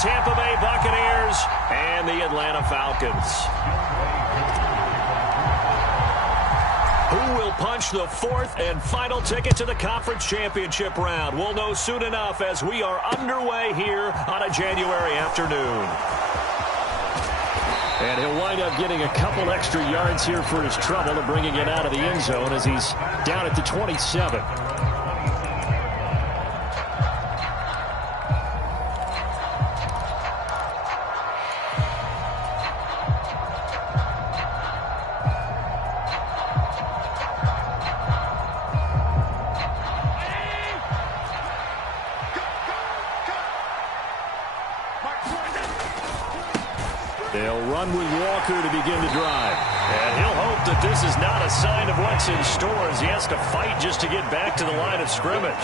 Tampa Bay Buccaneers and the Atlanta Falcons. Who will punch the fourth and final ticket to the conference championship round? We'll know soon enough as we are underway here on a January afternoon. And he'll wind up getting a couple extra yards here for his trouble and bringing it out of the end zone as he's down at the 27. They'll run with Walker to begin the drive. And he'll hope that this is not a sign of what's in store as he has to fight just to get back to the line of scrimmage.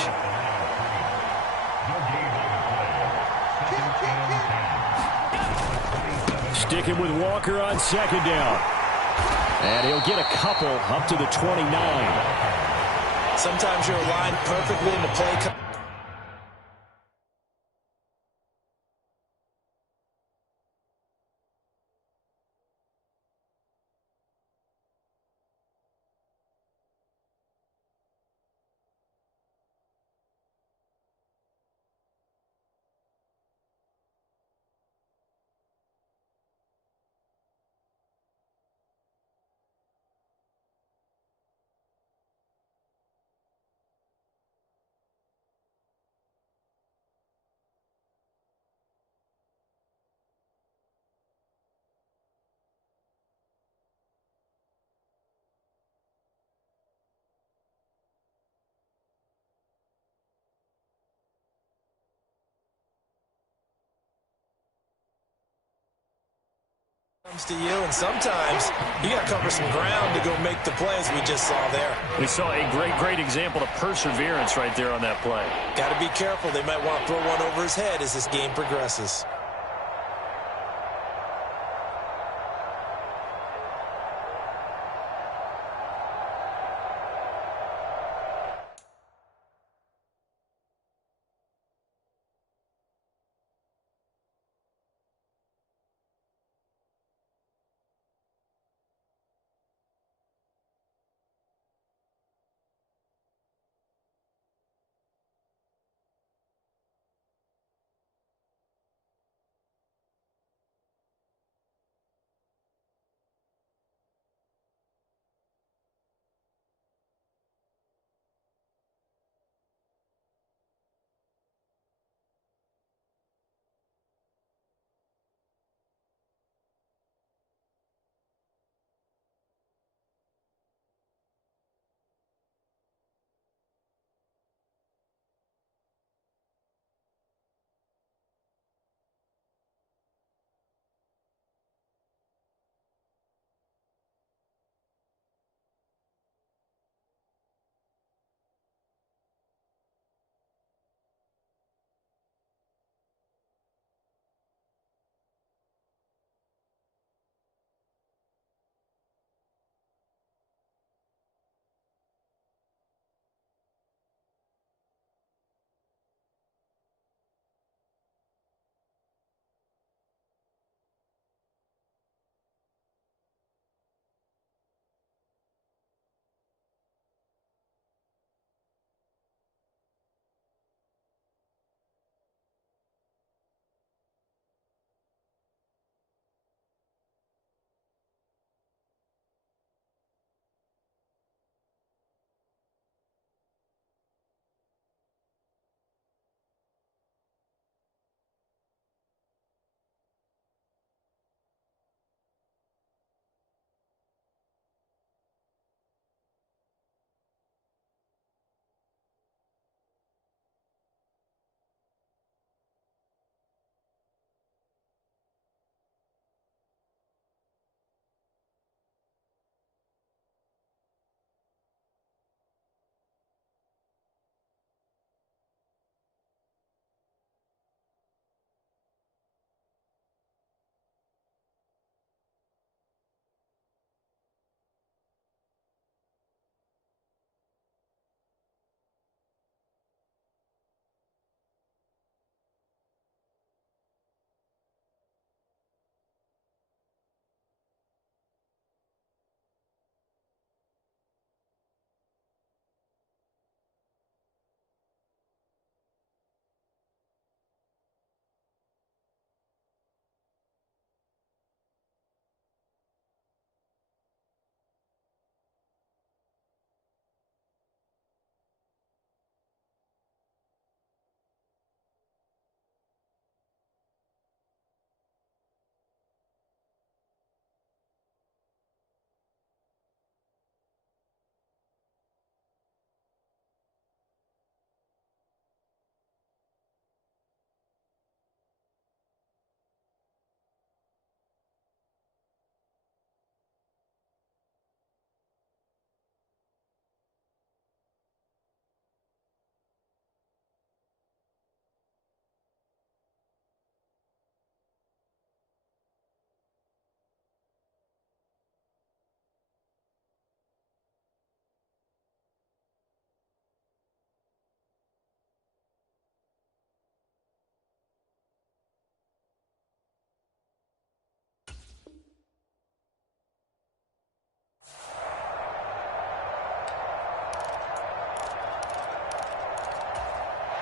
Sticking with Walker on second down. And he'll get a couple up to the 29. Sometimes you're aligned perfectly in the play. Comes to you, and sometimes you got to cover some ground to go make the plays we just saw there. We saw a great example of perseverance right there on that play. Got to be careful. They might want to throw one over his head as this game progresses.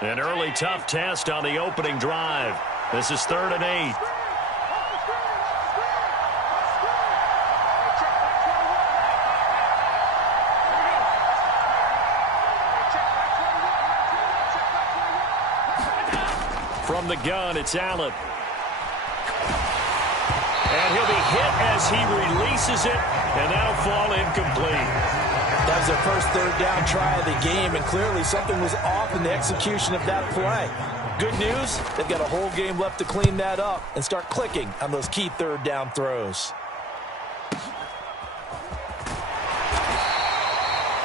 An early tough test on the opening drive. This is 3rd and 8. From the gun, it's Allen. And he'll be hit as he releases it, and that'll fall incomplete. That was their first 3rd down try of the game, and clearly something was off in the execution of that play. Good news, they've got a whole game left to clean that up and start clicking on those key 3rd down throws.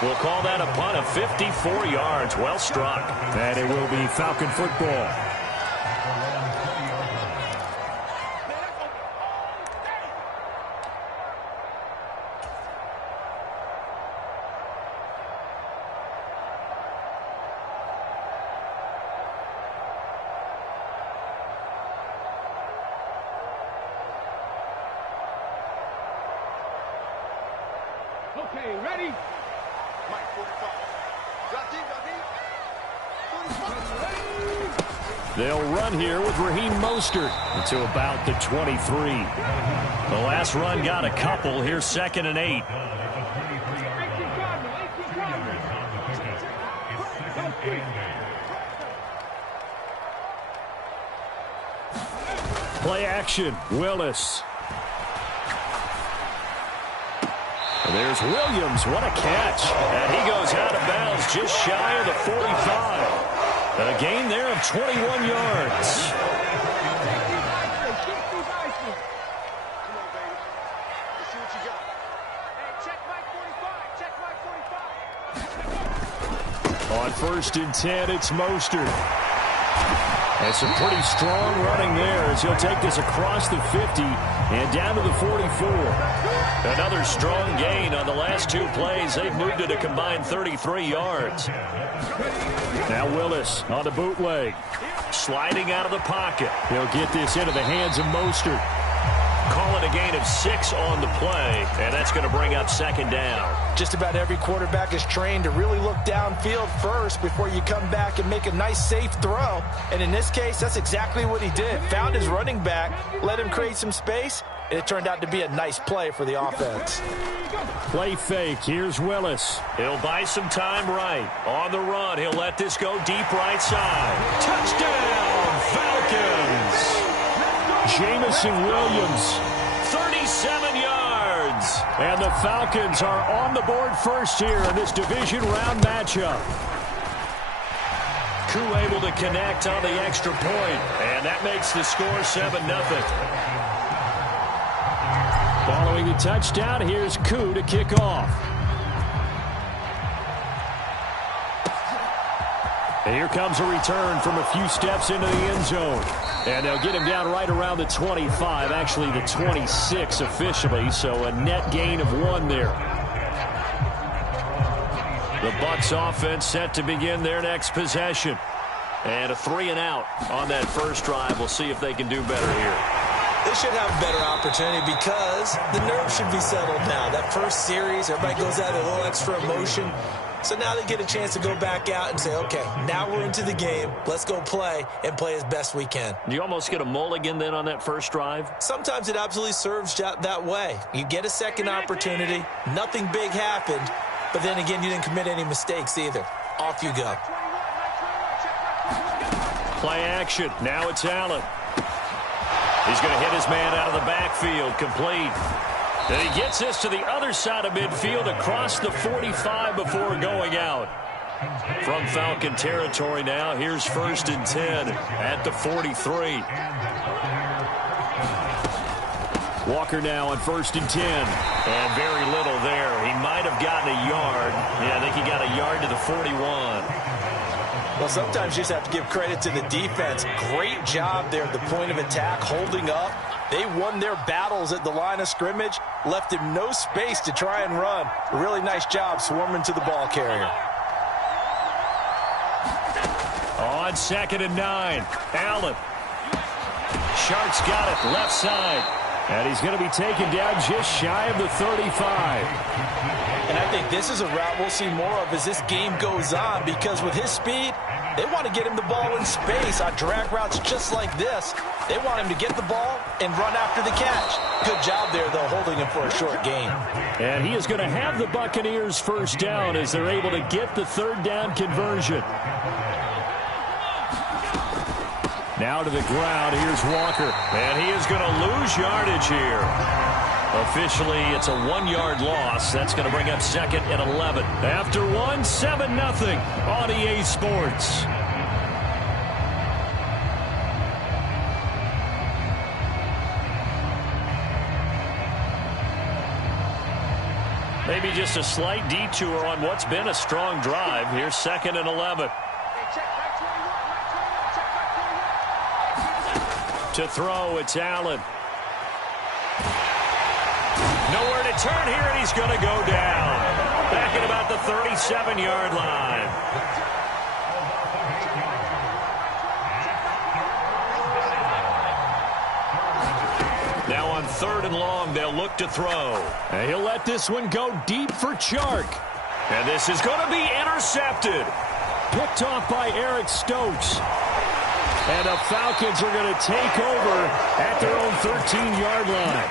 We'll call that a punt of 54 yards. Well struck. And it will be Falcon football. Okay, ready? Mike, 45. Got deep. 45. They'll run here with Raheem Mostert to about the 23. The last run got a couple. Here's 2nd and 8. Play action, Willis. And there's Williams. What a catch. And he goes out of bounds just shy of the 45. A gain there of 21 yards. On 1st and 10, it's Mostert. And some pretty strong running there as he'll take this across the 50 and down to the 44. Another strong gain on the last 2 plays. They've moved it a combined 33 yards. Now Willis on the bootleg. Sliding out of the pocket. He'll get this into the hands of Mostert. Call it a gain of 6 on the play, and that's going to bring up 2nd down. Just about every quarterback is trained to really look downfield first before you come back and make a nice, safe throw. And in this case, that's exactly what he did. Found his running back, let him create some space, and it turned out to be a nice play for the offense. Play fake. Here's Willis. He'll buy some time right. On the run, he'll let this go deep right side. Touchdown, Falcons! Jamison Williams, 37 yards. And the Falcons are on the board first here in this division round matchup. Koo able to connect on the extra point, and that makes the score 7-0. Following the touchdown, here's Koo to kick off. And here comes a return from a few steps into the end zone. And they'll get him down right around the 25, actually the 26 officially, so a net gain of 1 there. The Bucs offense set to begin their next possession. And a 3-and-out on that first drive. We'll see if they can do better here. They should have a better opportunity because the nerves should be settled now. That first series, everybody goes out with a little extra emotion. So now they get a chance to go back out and say, okay, now we're into the game. Let's go play and play as best we can. Do you almost get a mulligan then on that first drive? Sometimes it absolutely serves that way. You get a second opportunity. Nothing big happened. But then again, you didn't commit any mistakes either. Off you go. Play action. Now it's Allen. He's going to hit his man out of the backfield. Complete. And he gets this to the other side of midfield across the 45 before going out. From Falcon territory now, here's 1st and 10 at the 43. Walker now on 1st and 10. And very little there. He might have gotten a yard. Yeah, I think he got a yard to the 41. Well, sometimes you just have to give credit to the defense. Great job there at the point of attack, holding up. They won their battles at the line of scrimmage, left him no space to try and run. A really nice job swarming to the ball carrier. On 2nd and 9, Allen. Sharks got it, left side. And he's going to be taken down just shy of the 35. And I think this is a route we'll see more of as this game goes on, because with his speed, They want to get him the ball in space on drag routes just like this. They want him to get the ball and run after the catch. Good job there, though, holding him for a short gain. And he is going to have the Buccaneers first down as they're able to get the third down conversion. Now to the ground, here's Walker. And he is going to lose yardage here. Officially, it's a 1-yard loss. That's going to bring up second and 11. After 7-0 on EA Sports. Maybe just a slight detour on what's been a strong drive. Here's second and 11. To throw, it's Allen. Nowhere to turn here, and he's going to go down. Back at about the 37-yard line. Now on third and long, they'll look to throw. And he'll let this one go deep for Chark. And this is going to be intercepted. Picked off by Eric Stokes. And the Falcons are going to take over at their own 13-yard line.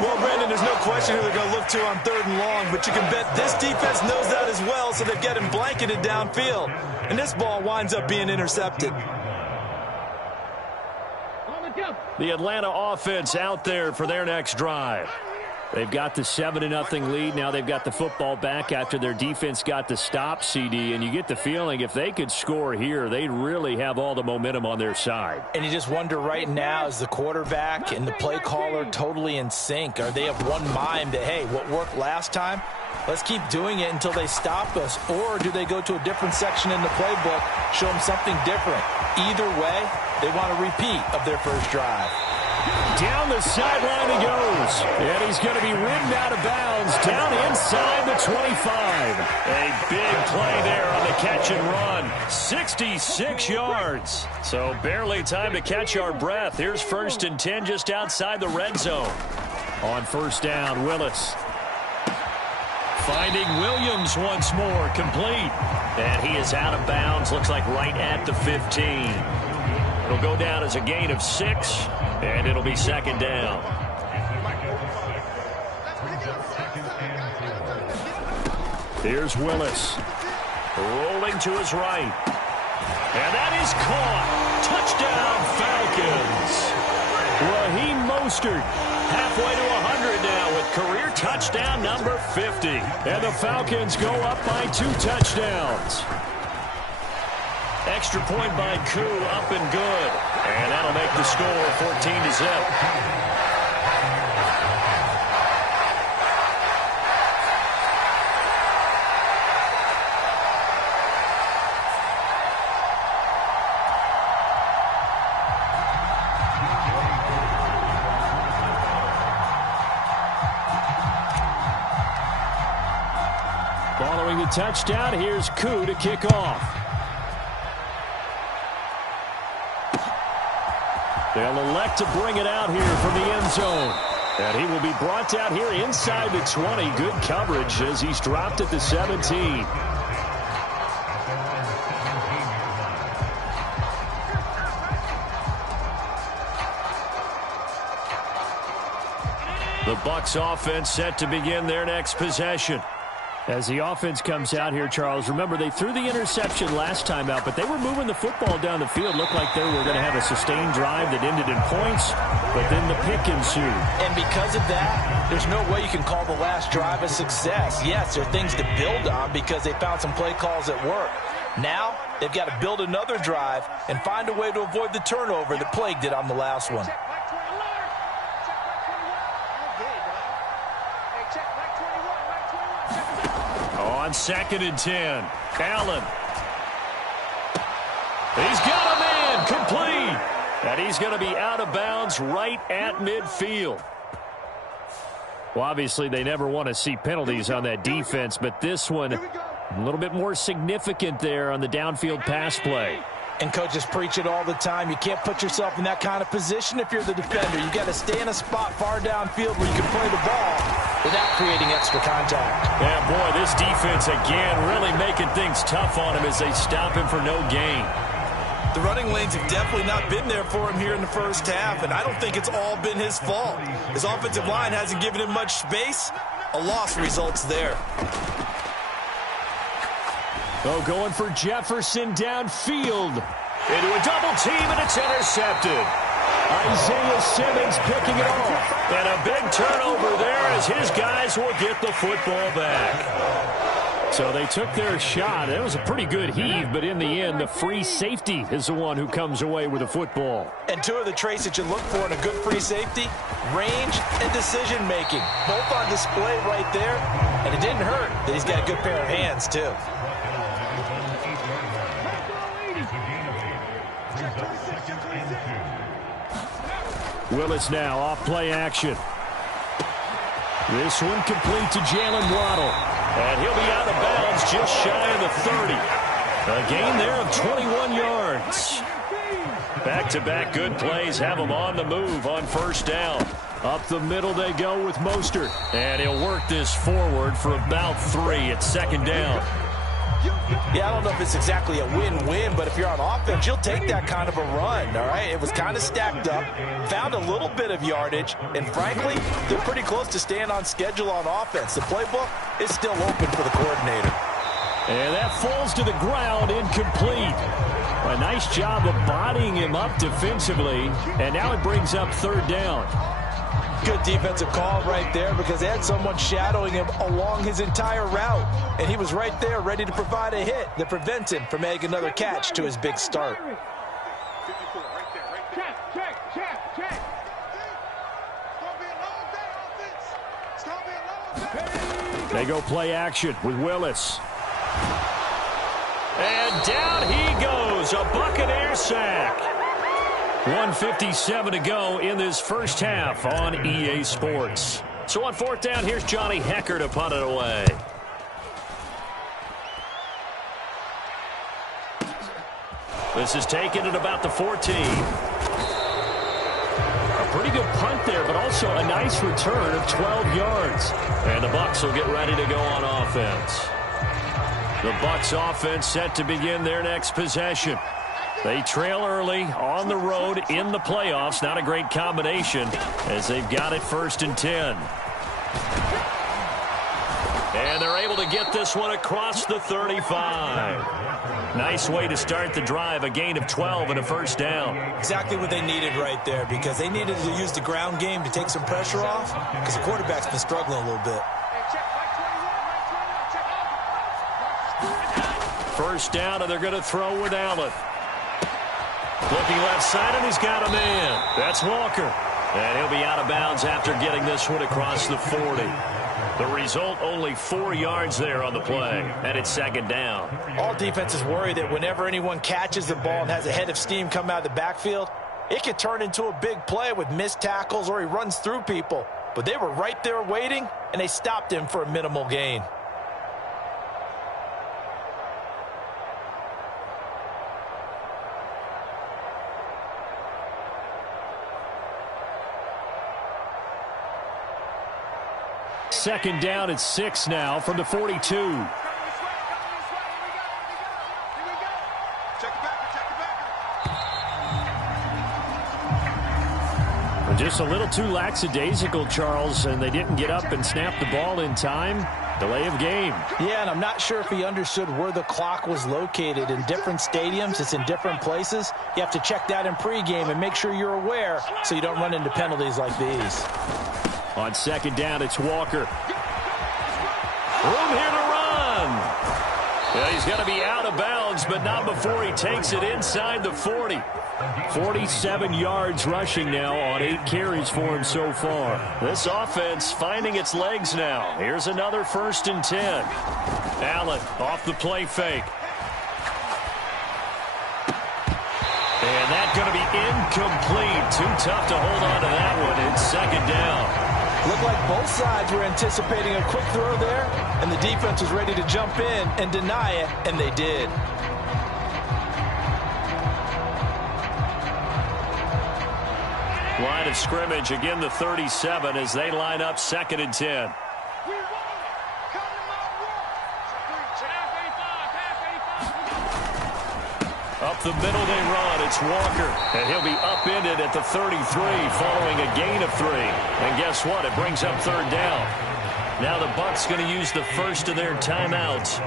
Well, Brandon, there's no question who they're going to look to on third and long, but you can bet this defense knows that as well, so they've got him blanketed downfield. And this ball winds up being intercepted. The Atlanta offense out there for their next drive. They've got the 7-0 lead. Now they've got the football back after their defense got the stop, CD. And you get the feeling if they could score here, they'd really have all the momentum on their side. And you just wonder right now, is the quarterback and the play caller totally in sync? Are they of one mind that, hey, what worked last time, let's keep doing it until they stop us? Or do they go to a different section in the playbook, show them something different? Either way, they want a repeat of their first drive. Down the sideline he goes. And he's going to be ridden out of bounds down inside the 25. A big play there on the catch and run. 66 yards. So barely time to catch our breath. Here's first and 10 just outside the red zone. On first down, Willis. Finding Williams once more, complete. And he is out of bounds, looks like right at the 15. It'll go down as a gain of 6, and it'll be second down. Here's Willis. Rolling to his right. And that is caught. Touchdown, Falcons. Raheem Mostert halfway to 100 now with career touchdown number 50. And the Falcons go up by 2 touchdowns. Extra point by Koo, up and good. And that'll make the score 14-0. Following the touchdown, here's Koo to kick off. They'll elect to bring it out here from the end zone. And he will be brought out here inside the 20. Good coverage as he's dropped at the 17. The Bucs offense set to begin their next possession. As the offense comes out here, Charles, remember they threw the interception last time out, but they were moving the football down the field. Looked like they were going to have a sustained drive that ended in points, but then the pick ensued. And because of that, there's no way you can call the last drive a success. Yes, there are things to build on because they found some play calls that work. Now, they've got to build another drive and find a way to avoid the turnover that plagued it on the last one. On second and 10, Allen. He's got a man, complete. And he's going to be out of bounds right at midfield. Well, obviously, they never want to see penalties on that defense, but this one a little bit more significant there on the downfield pass play. And coaches preach it all the time. You can't put yourself in that kind of position if you're the defender. You got to stay in a spot far downfield where you can play the ball. without creating extra contact. Yeah, boy, this defense again really making things tough on him as they stop him for no gain. The running lanes have definitely not been there for him here in the first half, and I don't think it's all been his fault. His offensive line hasn't given him much space. A loss results there. Oh, going for Jefferson downfield. Into a double team, and it's intercepted. Isaiah Simmons picking it off. And a big turnover there as his guys will get the football back. So they took their shot. It was a pretty good heave, but in the end, the free safety is the one who comes away with the football. And two of the traits that you look for in a good free safety, range and decision-making. Both on display right there. And it didn't hurt that he's got a good pair of hands, too. Willis now off play action. This one complete to Jalen Waddle. And he'll be out of bounds just shy of the 30. A gain there of 21 yards. Back-to-back good plays have them on the move on first down. Up the middle they go with Mostert. And he'll work this forward for about 3 at second down. Yeah, I don't know if it's exactly a win-win, but if you're on offense, you'll take that kind of a run, all right? It was kind of stacked up, found a little bit of yardage, and frankly, they're pretty close to staying on schedule on offense. The playbook is still open for the coordinator. And that falls to the ground, incomplete. A nice job of bodying him up defensively, and now it brings up third down. Good defensive call right there because they had someone shadowing him along his entire route. And he was right there ready to provide a hit that prevents him from making another catch to his big start. They go play action with Willis. And down he goes, a Buccaneer sack. 1:57 to go in this first half on EA Sports. So on fourth down, here's Johnny Hecker to punt it away. This is taken at about the 14. A pretty good punt there, but also a nice return of 12 yards. And the Bucs will get ready to go on offense. The Bucs offense set to begin their next possession. They trail early on the road in the playoffs. Not a great combination as they've got it 1st and 10. And they're able to get this one across the 35. Nice way to start the drive, a gain of 12 and a first down. Exactly what they needed right there because they needed to use the ground game to take some pressure off because the quarterback's been struggling a little bit. First down, and they're going to throw with Allen. Looking left side, and he's got a man. That's Walker. And he'll be out of bounds after getting this one across the 40. The result, only 4 yards there on the play, and it's second down. All defenses worry that whenever anyone catches the ball and has a head of steam come out of the backfield, it could turn into a big play with missed tackles or he runs through people. But they were right there waiting, and they stopped him for a minimal gain. Second down at 6 now from the 42. Just a little too lackadaisical, Charles, and they didn't get up and snap the ball in time. Delay of game. Yeah, and I'm not sure if he understood where the clock was located. In different stadiums, it's in different places. You have to check that in pregame and make sure you're aware so you don't run into penalties like these. On second down, it's Walker. Room here to run. Yeah, he's got to be out of bounds, but not before he takes it inside the 40. 47 yards rushing now on 8 carries for him so far. This offense finding its legs now. Here's another 1st and 10. Allen off the play fake. And that's going to be incomplete. Too tough to hold on to that one. It's second down. Looked like both sides were anticipating a quick throw there, and the defense was ready to jump in and deny it, and they did. Line of scrimmage, again the 37 as they line up 2nd and 10. Up the middle they run. It's Walker. And he'll be upended at the 33 following a gain of 3. And guess what? It brings up third down. Now the Bucs going to use the first of their timeouts,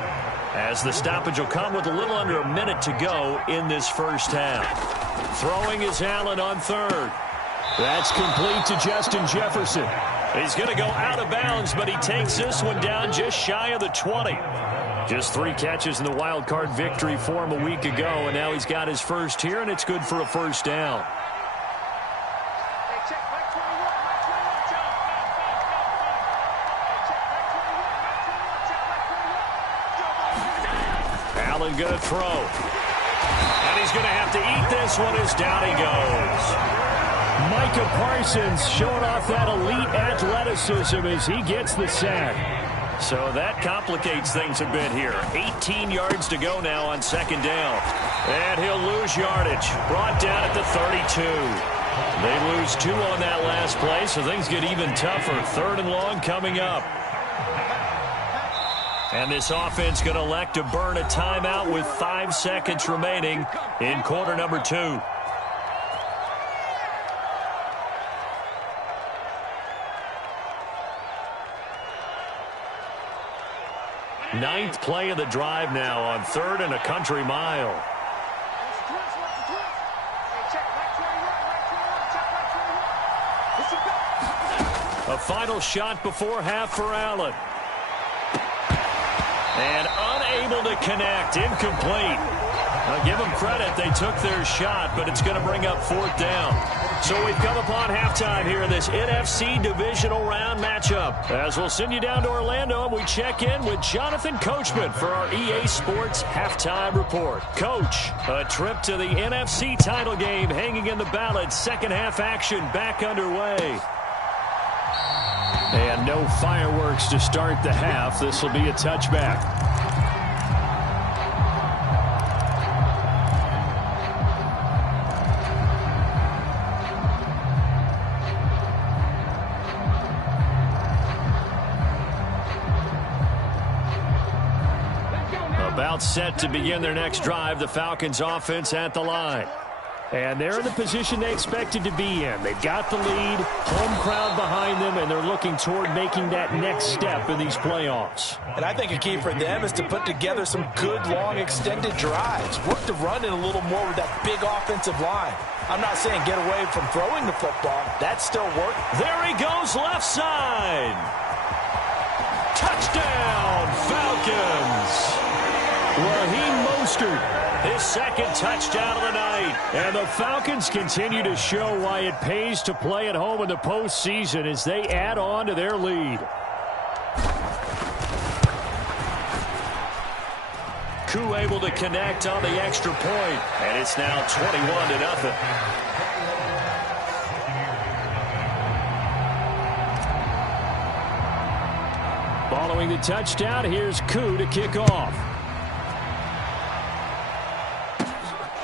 as the stoppage will come with a little under a minute to go in this first half. Throwing is Allen on third. That's complete to Justin Jefferson. He's going to go out of bounds, but he takes this one down just shy of the 20. Just 3 catches in the wild card victory for him a week ago, and now he's got his first here, and it's good for a first down. Allen going to throw. And he's going to have to eat this one as down he goes. Micah Parsons showing off that elite athleticism as he gets the sack. So that complicates things a bit here. 18 yards to go now on second down. And he'll lose yardage. Brought down at the 32. They lose 2 on that last play, so things get even tougher. Third and long coming up. And this offense going to elect to burn a timeout with 5 seconds remaining in quarter number 2. Ninth play of the drive now on 3rd and a country mile. A final shot before half for Allen. And unable to connect. Incomplete. Now give them credit. They took their shot, but it's going to bring up 4th down. So we've come upon halftime here in this NFC divisional round matchup. As we'll send you down to Orlando, and we check in with Jonathan Coachman for our EA Sports Halftime Report. Coach, a trip to the NFC title game hanging in the balance. Second half action back underway. And no fireworks to start the half. This will be a touchback. About set to begin their next drive, the Falcons offense at the line. And they're in the position they expected to be in. They've got the lead, home crowd behind them, and they're looking toward making that next step in these playoffs. And I think a key for them is to put together some good, long, extended drives. Work the run in a little more with that big offensive line. I'm not saying get away from throwing the football. That still works. There he goes, left side. Touchdown, Falcons. Raheem Mostert, his second touchdown of the night. And the Falcons continue to show why it pays to play at home in the postseason as they add on to their lead. Koo able to connect on the extra point, and it's now 21-0. Following the touchdown, here's Koo to kick off.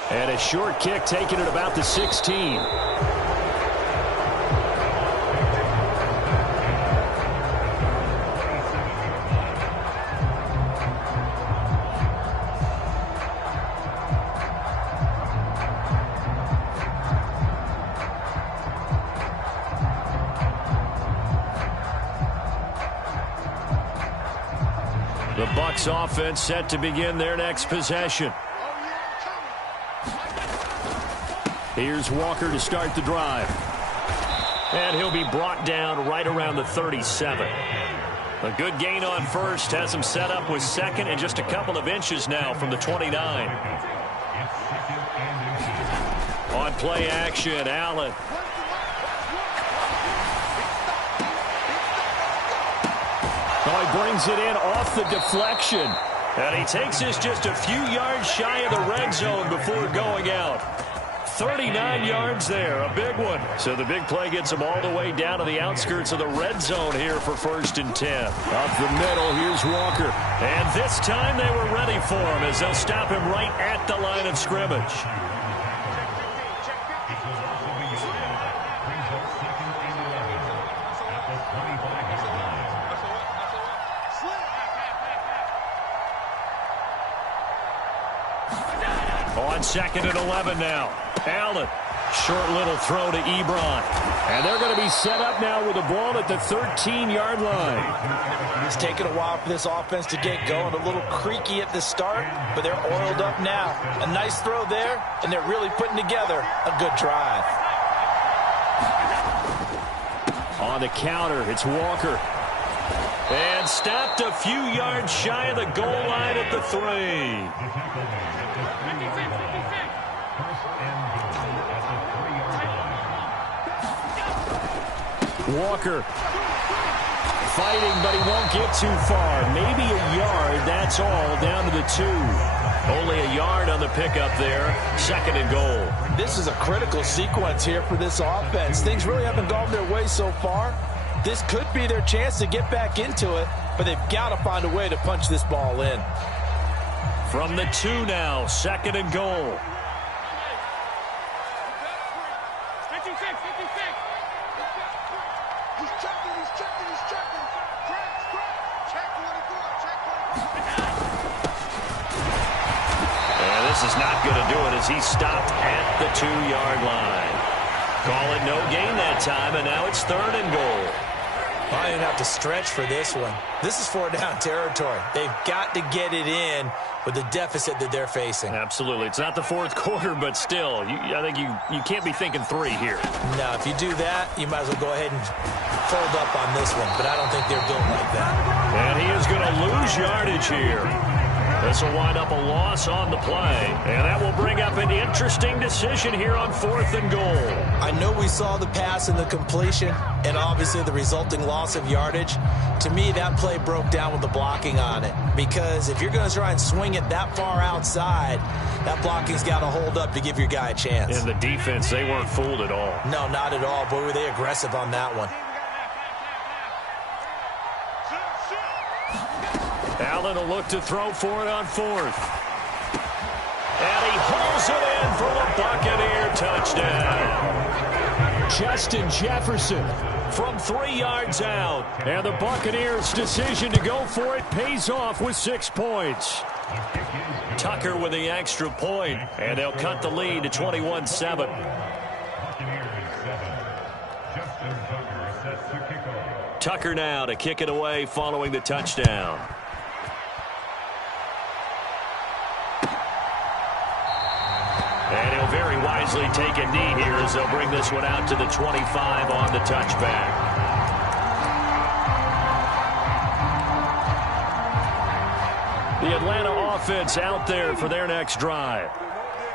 And a short kick taken at about the 16. The Bucs offense set to begin their next possession. Here's Walker to start the drive. And he'll be brought down right around the 37. A good gain on first has him set up with second and just a couple of inches now from the 29. On play action, Allen. Oh, he brings it in off the deflection. And he takes this just a few yards shy of the red zone before going out. 39 yards there, a big one. So the big play gets him all the way down to the outskirts of the red zone here for 1st and 10. Up the middle, here's Walker. And this time they were ready for him as they'll stop him right at the line of scrimmage. On on 2nd and 11 now. Allen. Short little throw to Ebron. And they're going to be set up now with the ball at the 13-yard line. It's taken a while for this offense to get going. A little creaky at the start, but they're oiled up now. A nice throw there, and they're really putting together a good drive. On the counter, it's Walker. And stopped a few yards shy of the goal line at the 3. Walker fighting, but he won't get too far. Maybe a yard, that's all, down to the 2. Only a yard on the pickup there. 2nd and goal. This is a critical sequence here for this offense. Things really haven't gone their way so far. This could be their chance to get back into it, but they've got to find a way to punch this ball in. From the 2 now, 2nd and goal. This is not going to do it as he stopped at the 2-yard line. Call it no gain that time, and now it's 3rd and goal. I didn't have to stretch for this one. This is 4-down territory. They've got to get it in with the deficit that they're facing. Absolutely. It's not the 4th quarter, but still, I think you can't be thinking 3 here. No, if you do that, you might as well go ahead and fold up on this one, but I don't think they're built like that. And he is going to lose yardage here. This will wind up a loss on the play. And that will bring up an interesting decision here on 4th and goal. I know we saw the pass and the completion and obviously the resulting loss of yardage. To me, that play broke down with the blocking on it. Because if you're going to try and swing it that far outside, that blocking's got to hold up to give your guy a chance. And the defense, they weren't fooled at all. No, not at all. Boy, were they aggressive on that one. Allen will look to throw for it on 4th. And he hauls it in for the Buccaneer touchdown. Justin Jefferson from 3 yards out. And the Buccaneers' decision to go for it pays off with 6 points. Tucker with the extra point, and they'll cut the lead to 21-7. Tucker now to kick it away following the touchdown. And he'll very wisely take a knee here as they'll bring this one out to the 25 on the touchback. The Atlanta offense out there for their next drive.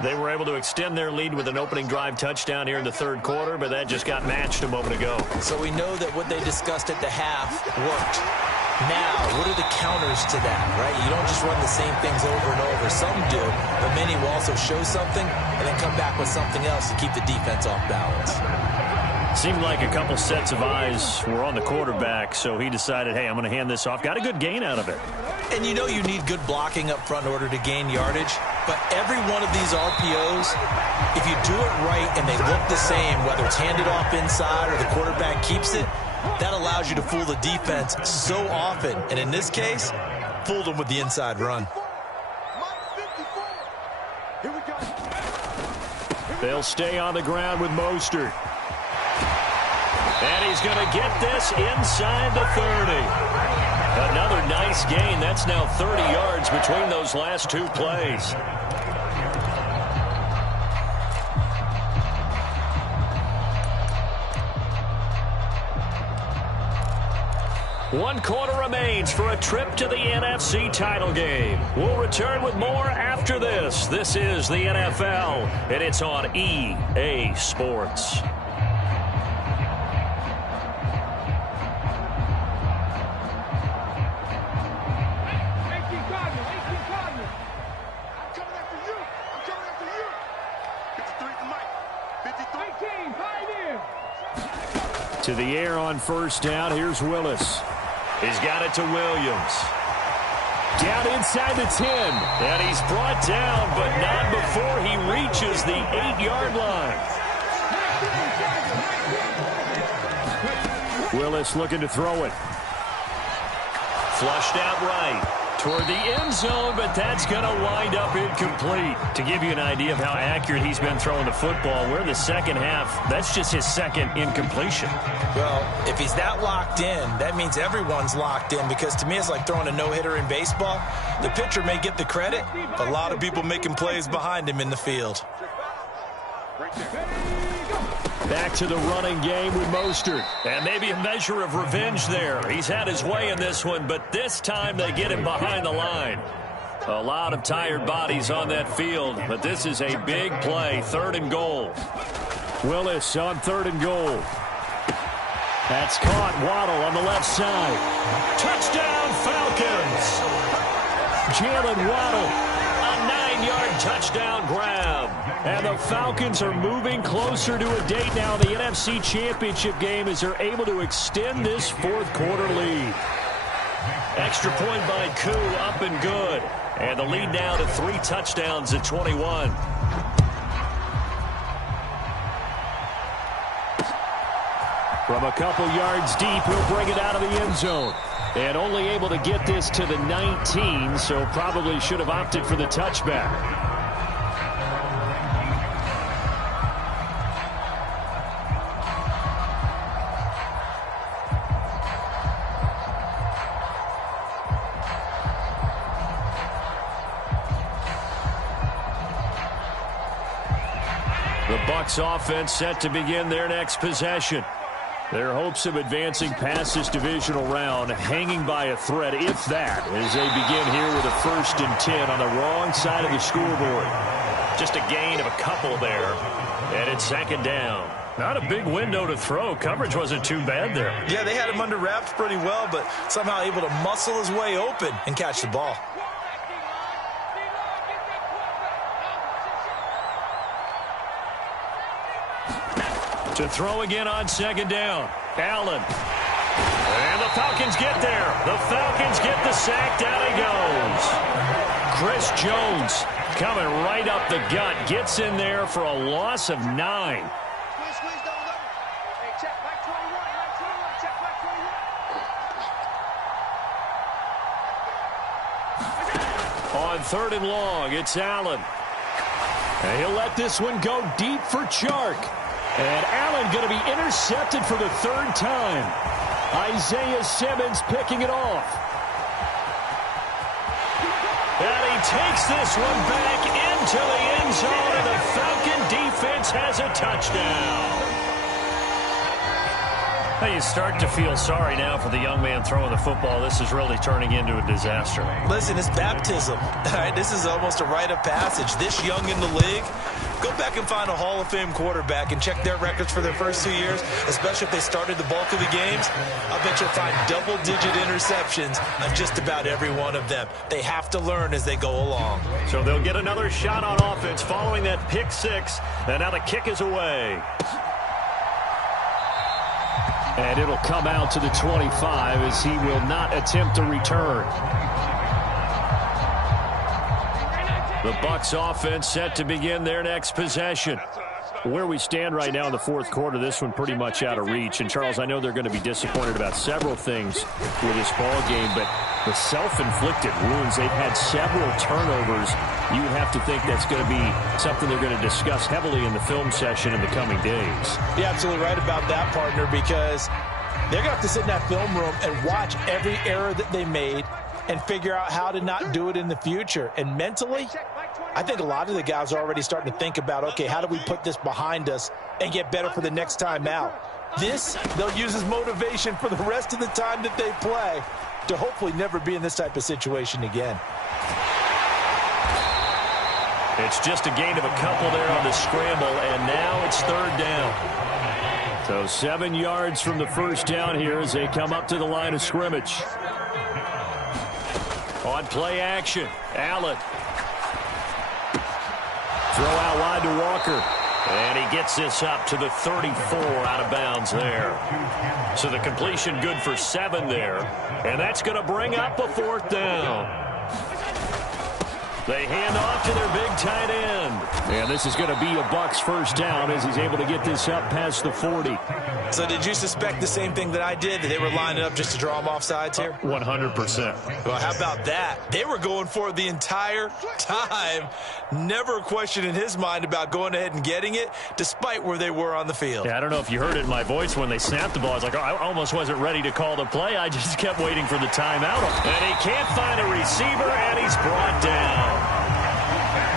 They were able to extend their lead with an opening drive touchdown here in the 3rd quarter, but that just got matched a moment ago. So we know that what they discussed at the half worked. Now, what are the counters to that, right? You don't just run the same things over and over. Some do, but many will also show something and then come back with something else to keep the defense off balance. Seemed like a couple sets of eyes were on the quarterback, so he decided, hey, I'm going to hand this off. Got a good gain out of it. And you know you need good blocking up front in order to gain yardage, but every one of these RPOs, if you do it right and they look the same, whether it's handed off inside or the quarterback keeps it, that allows you to fool the defense so often. And in this case, fooled them with the inside run. They'll stay on the ground with Mostert. And he's going to get this inside the 30. Another nice gain. That's now 30 yards between those last 2 plays. One quarter remains for a trip to the NFC title game. We'll return with more after this. This is the NFL, and it's on EA Sports. To the air on 1st down. Here's Willis. He's got it to Williams. Down inside the 10. And he's brought down, but not before he reaches the 8-yard line. Willis looking to throw it. Flushed out right. toward the end zone, but that's going to wind up incomplete. To give you an idea of how accurate he's been throwing the football, we're in the second half. That's just his second incompletion. Well, if he's that locked in, that means everyone's locked in, because to me it's like throwing a no-hitter in baseball. The pitcher may get the credit, but a lot of people making plays behind him in the field. Back to the running game with Mostert. And maybe a measure of revenge there. He's had his way in this one, but this time they get him behind the line. A lot of tired bodies on that field, but this is a big play. 3rd and goal. Willis on 3rd and goal. That's caught. Waddle on the left side. Touchdown, Falcons. Jalen Waddle. A 9-yard touchdown grab. And the Falcons are moving closer to a date now in the NFC Championship game as they're able to extend this 4th quarter lead. Extra point by Koo, up and good. And the lead now to 3 touchdowns at 21. From a couple yards deep, he'll bring it out of the end zone. And only able to get this to the 19, so probably should have opted for the touchback. The Bucs offense set to begin their next possession. Their hopes of advancing past this divisional round hanging by a thread, if that, as they begin here with a 1st and 10 on the wrong side of the scoreboard. Just a gain of a couple there, and it's 2nd down. Not a big window to throw. Coverage wasn't too bad there. Yeah, they had him under wraps pretty well, but somehow able to muscle his way open and catch the ball. To throw again on 2nd down. Allen. And the Falcons get there. The Falcons get the sack. Down he goes. Chris Jones coming right up the gut. Gets in there for a loss of 9. On 3rd and long, it's Allen. And he'll let this one go deep for Chark. And Allen going to be intercepted for the 3rd time. Isaiah Simmons picking it off. And he takes this one back into the end zone, and the Falcon defense has a touchdown. You start to feel sorry now for the young man throwing the football. This is really turning into a disaster. Listen, it's baptism. All right, this is almost a rite of passage. This young in the league, go back and find a Hall of Fame quarterback and check their records for their first 2 years, especially if they started the bulk of the games. I'll bet you'll find double-digit interceptions on just about every one of them. They have to learn as they go along. So they'll get another shot on offense following that pick 6, and now the kick is away. And it'll come out to the 25 as he will not attempt to return. The Bucs offense set to begin their next possession. Where we stand right now in the 4th quarter, this one pretty much out of reach. And, Charles, I know they're going to be disappointed about several things with this ball game, but the self-inflicted wounds, they've had several turnovers. You would have to think that's going to be something they're going to discuss heavily in the film session in the coming days. You're absolutely right about that, partner, because they're going to have to sit in that film room and watch every error that they made and figure out how to not do it in the future. And mentally, I think a lot of the guys are already starting to think about, okay, how do we put this behind us and get better for the next time out? This, they'll use as motivation for the rest of the time that they play to hopefully never be in this type of situation again. It's just a gain of a couple there on the scramble, and now it's 3rd down. So 7 yards from the 1st down here as they come up to the line of scrimmage. On play action, Allen. Throw out wide to Walker. And he gets this up to the 34 out of bounds there. So the completion good for 7 there. And that's going to bring up a 4th down. They hand off to their big tight end. And this is going to be a Bucs first down as he's able to get this up past the 40. So did you suspect the same thing that I did, that they were lining up just to draw him off sides here? 100%. Well, how about that? They were going for it the entire time. Never a question in his mind about going ahead and getting it, despite where they were on the field. Yeah, I don't know if you heard it in my voice when they snapped the ball. I was like, oh, I almost wasn't ready to call the play. I just kept waiting for the timeout. And he can't find a receiver, and he's brought down.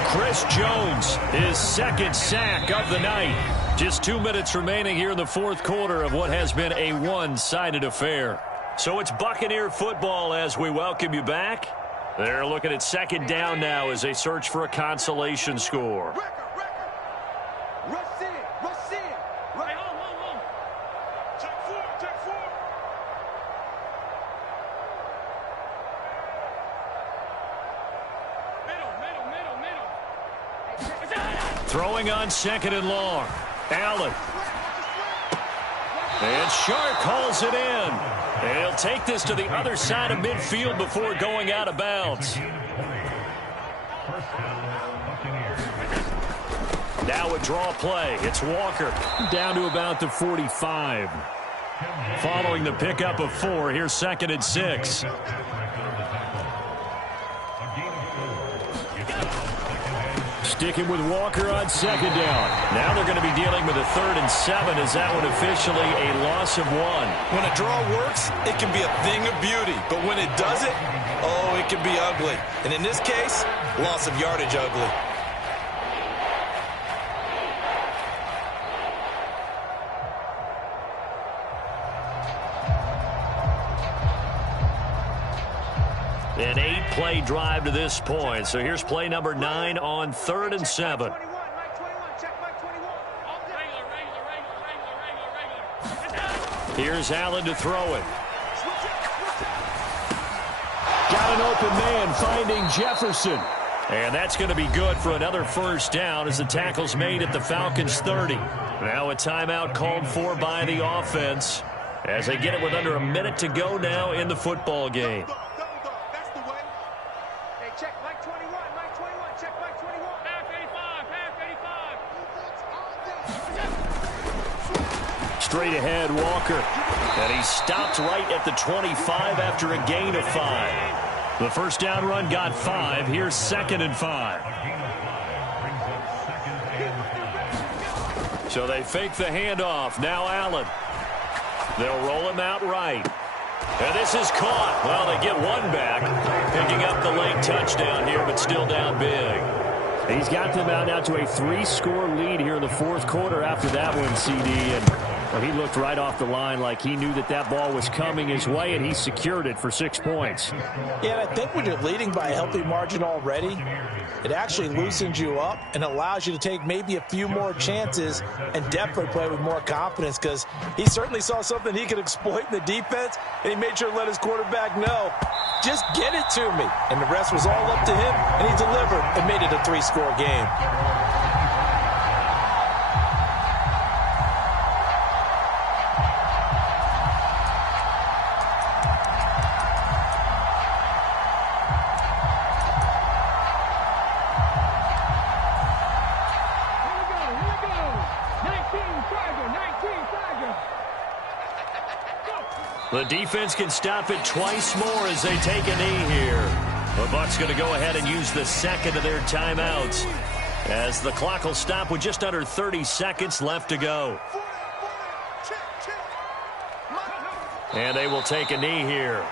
Chris Jones, his second sack of the night. Just 2 minutes remaining here in the fourth quarter of what has been a one-sided affair. So it's Buccaneer football as we welcome you back. They're looking at second down now as they search for a consolation score. Rush in. Right, hold. Check four. Middle. Throwing on second and long. Allen. And Sharp calls it in. And he'll take this to the other side of midfield before going out of bounds. Now a draw play. It's Walker down to about the 45. Following the pickup of 4, here's second and 6. Sticking with Walker on second down. Now they're going to be dealing with a 3rd and 7 as that one officially a loss of 1. When a draw works, it can be a thing of beauty. But when it doesn't, oh, it can be ugly. And in this case, loss of yardage ugly. An 8-play drive to this point. So here's play number 9 on 3rd and 7. Here's Allen to throw it. Got an open man finding Jefferson. And that's going to be good for another first down as the tackle's made at the Falcons' 30. Now a timeout called for by the offense as they get it with under a minute to go now in the football game. Straight ahead, Walker. And he stopped right at the 25 after a gain of 5. The first down run got 5. Here's 2nd and 5. So they fake the handoff. Now Allen. They'll roll him out right. And this is caught. Well, they get one back. Picking up the late touchdown here, but still down big. He's got them out now to a 3-score lead here in the fourth quarter after that one, CD. And well, he looked right off the line like he knew that that ball was coming his way, and he secured it for 6 points. Yeah, and I think when you're leading by a healthy margin already, it actually loosens you up and allows you to take maybe a few more chances and definitely play with more confidence, because he certainly saw something he could exploit in the defense, and he made sure to let his quarterback know, just get it to me. And the rest was all up to him, and he delivered and made it a 3-score game. The defense can stop it twice more as they take a knee here. The Bucs going to go ahead and use the second of their timeouts as the clock will stop with just under 30 seconds left to go. And they will take a knee here.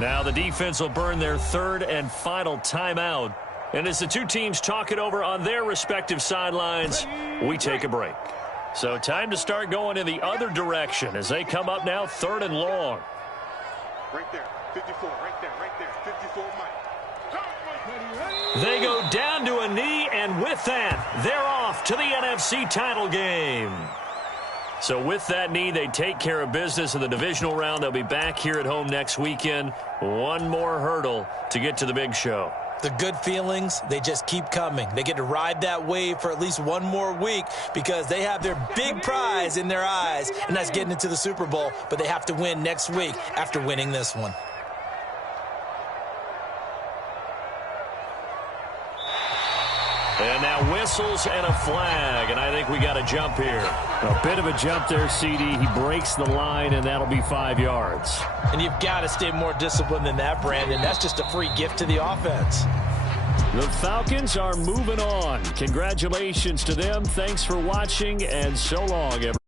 Now the defense will burn their 3rd and final timeout. And as the two teams talk it over on their respective sidelines, we take a break. So time to start going in the other direction as they come up now 3rd and long. Right there, 54, right there, 54, Mike. They go down to a knee, and with that, they're off to the NFC title game. So with that knee, they take care of business in the divisional round. They'll be back here at home next weekend. One more hurdle to get to the big show. The good feelings, they just keep coming. They get to ride that wave for at least one more week because they have their big prize in their eyes, and that's getting into the Super Bowl. But they have to win next week after winning this one. And now whistles and a flag, and I think we got a jump here. A bit of a jump there, CD. He breaks the line, and that'll be 5 yards. And you've got to stay more disciplined than that, Brandon. That's just a free gift to the offense. The Falcons are moving on. Congratulations to them. Thanks for watching, and so long, everyone.